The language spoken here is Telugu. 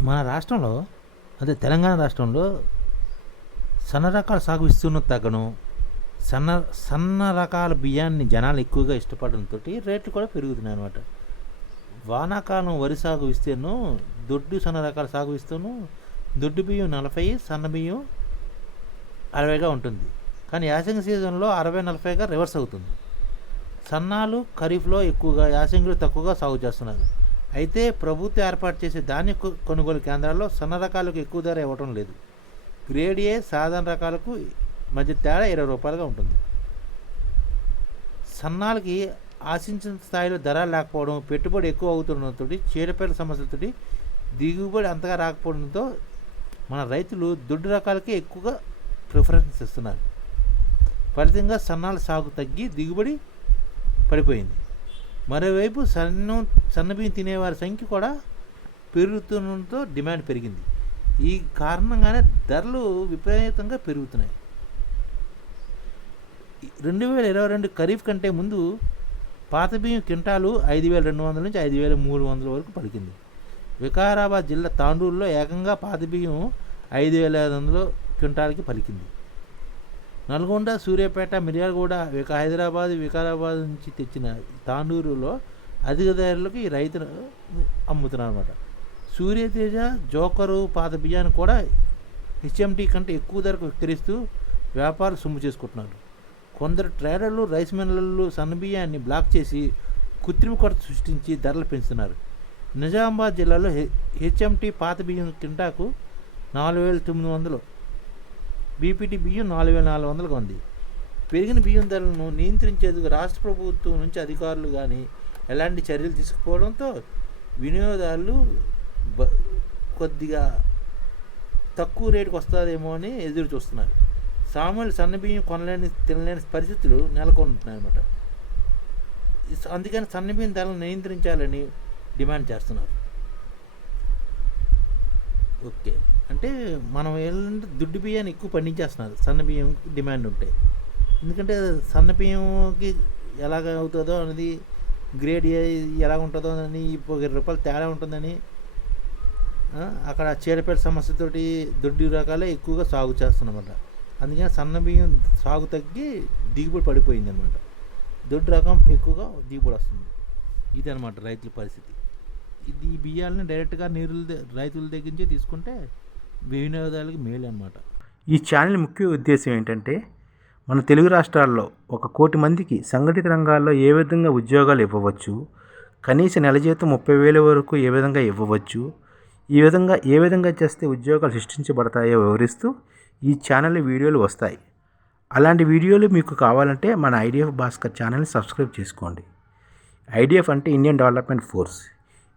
మన రాష్ట్రంలో అదే తెలంగాణ రాష్ట్రంలో సన్న రకాల సాగు విస్తీర్ణం తగ్గడం సన్న సన్న రకాల బియ్యాన్ని జనాలు ఎక్కువగా ఇష్టపడడంతో రేట్లు కూడా పెరుగుతున్నాయి అన్నమాట. వానాకాలం వరి సాగు విస్తీర్ణం దొడ్డు సన్న రకాల సాగు విస్తీర్ణం దొడ్డు బియ్యం నలభై సన్న బియ్యం అరవైగా ఉంటుంది. కానీ యాసంగి సీజన్లో అరవై నలభైగా రివర్స్ అవుతుంది. సన్నాలు ఖరీఫ్లో ఎక్కువగా యాసంగిలో తక్కువగా సాగు చేస్తున్నారు. అయితే ప్రభుత్వం ఏర్పాటు చేసే ధాన్య కొనుగోలు కేంద్రాల్లో సన్న రకాలకు ఎక్కువ ధర ఇవ్వటం లేదు. గ్రేడ్ ఏ సాధారణ రకాలకు మధ్య తేడా ఇరవై రూపాయలుగా ఉంటుంది. సన్నాలకి ఆశించిన స్థాయిలో ధర లేకపోవడం పెట్టుబడి ఎక్కువ అవుతుండటంతో చీడపీడల సమస్యలతో దిగుబడి అంతగా రాకపోవడంతో మన రైతులు దొడ్డు రకాలకే ఎక్కువగా ప్రిఫరెన్స్ ఇస్తున్నారు. ఫలితంగా సన్నాల సాగు తగ్గి దిగుబడి పడిపోయింది. మరోవైపు సన్న సన్నబియ్యం తినేవారి సంఖ్య కూడా పెరుగుతుండటంతో డిమాండ్ పెరిగింది. ఈ కారణంగానే ధరలు విపరీతంగా పెరుగుతున్నాయి. రెండు వేల ఇరవై రెండు ఖరీఫ్ కంటే ముందు పాత బియ్యం క్వింటాలు ఐదు వేల రెండు వందల నుంచి ఐదు వేల మూడు వందల వరకు పలికింది. వికారాబాద్ జిల్లా తాండూరులో ఏకంగా పాత బియ్యం ఐదు వేల ఐదు వందల క్వింటాల్కి పలికింది. నల్గొండ సూర్యాపేట మిర్యాలగూడ విక హైదరాబాద్ వికారాబాద్ నుంచి తెచ్చిన తాండూరులో అధిక ధరలకు ఈ రైతులు అమ్ముతున్నారు అనమాట సూర్యతేజ జోకరు పాత బియ్యాన్ని కూడా హెచ్ఎంటీ కంటే ఎక్కువ ధరకు విక్రయిస్తూ వ్యాపారం సొమ్ము చేసుకుంటున్నారు. కొందరు ట్రేడర్లు రైస్ మిల్లర్లు సన్న బియ్యాన్ని బ్లాక్ చేసి కృత్రిమ కొరత సృష్టించి ధరలు పెంచుతున్నారు. నిజామాబాద్ జిల్లాలో హె- హెచ్ఎంటీ పాత బియ్యం కింటాకు నాలుగు వేల తొమ్మిది వందలు. బీపీటీ బియ్యం నాలుగు వేల నాలుగు వందలుగా ఉంది. పెరిగిన బియ్యం ధరలను నియంత్రించేందుకు రాష్ట్ర ప్రభుత్వం నుంచి అధికారులు కానీ ఎలాంటి చర్యలు తీసుకుపోవడంతో వినియోగదారులు బ కొద్దిగా తక్కువ రేటుకు వస్తుందేమో అని ఎదురు చూస్తున్నారు. సామాన్యులు సన్న బియ్యం కొనలేని తినలేని పరిస్థితులు నెలకొంటున్నాయి అన్నమాట అందుకని సన్న బియ్యం ధరలను నియంత్రించాలని డిమాండ్ చేస్తున్నారు. ఓకే. అంటే మనం ఏంటంటే దుడ్డు బియ్యాన్ని ఎక్కువ పండించేస్తున్నారు. సన్న బియ్యం డిమాండ్ ఉంటే. ఎందుకంటే సన్న బియ్యంకి ఎలాగ అవుతుందో అనేది గ్రేడ్ ఎలా ఉంటుందో అని ఇరవై రూపాయలు తేడా ఉంటుందని అక్కడ చీడపేట సమస్యతోటి దొడ్డి రకాలే ఎక్కువగా సాగు చేస్తున్నమాట. అందుకని సన్న బియ్యం సాగు తగ్గి దిగుబడి పడిపోయింది అనమాట దొడ్డు రకం ఎక్కువగా దిగుబడి వస్తుంది. ఇదనమాట రైతుల పరిస్థితి. ఈ బియ్యాలని డైరెక్ట్గా నీరు రైతుల దగ్గర నుంచి తీసుకుంటే వినియోగదారులకు మేలు అనమాట ఈ ఛానల్ ముఖ్య ఉద్దేశం ఏంటంటే మన తెలుగు రాష్ట్రాల్లో ఒక కోటి మందికి సంఘటిత రంగాల్లో ఏ విధంగా ఉద్యోగాలు ఇవ్వవచ్చు కనీస నెల జీతం ముప్పై వేల వరకు ఏ విధంగా ఇవ్వవచ్చు ఈ విధంగా ఏ విధంగా చేస్తే ఉద్యోగాలు సృష్టించబడతాయో వివరిస్తూ ఈ ఛానల్ వీడియోలు వస్తాయి. అలాంటి వీడియోలు మీకు కావాలంటే మన ఐడిఎఫ్ భాస్కర్ ఛానల్ని సబ్స్క్రైబ్ చేసుకోండి. ఐడిఎఫ్ అంటే ఇండియన్ డెవలప్మెంట్ ఫోర్స్.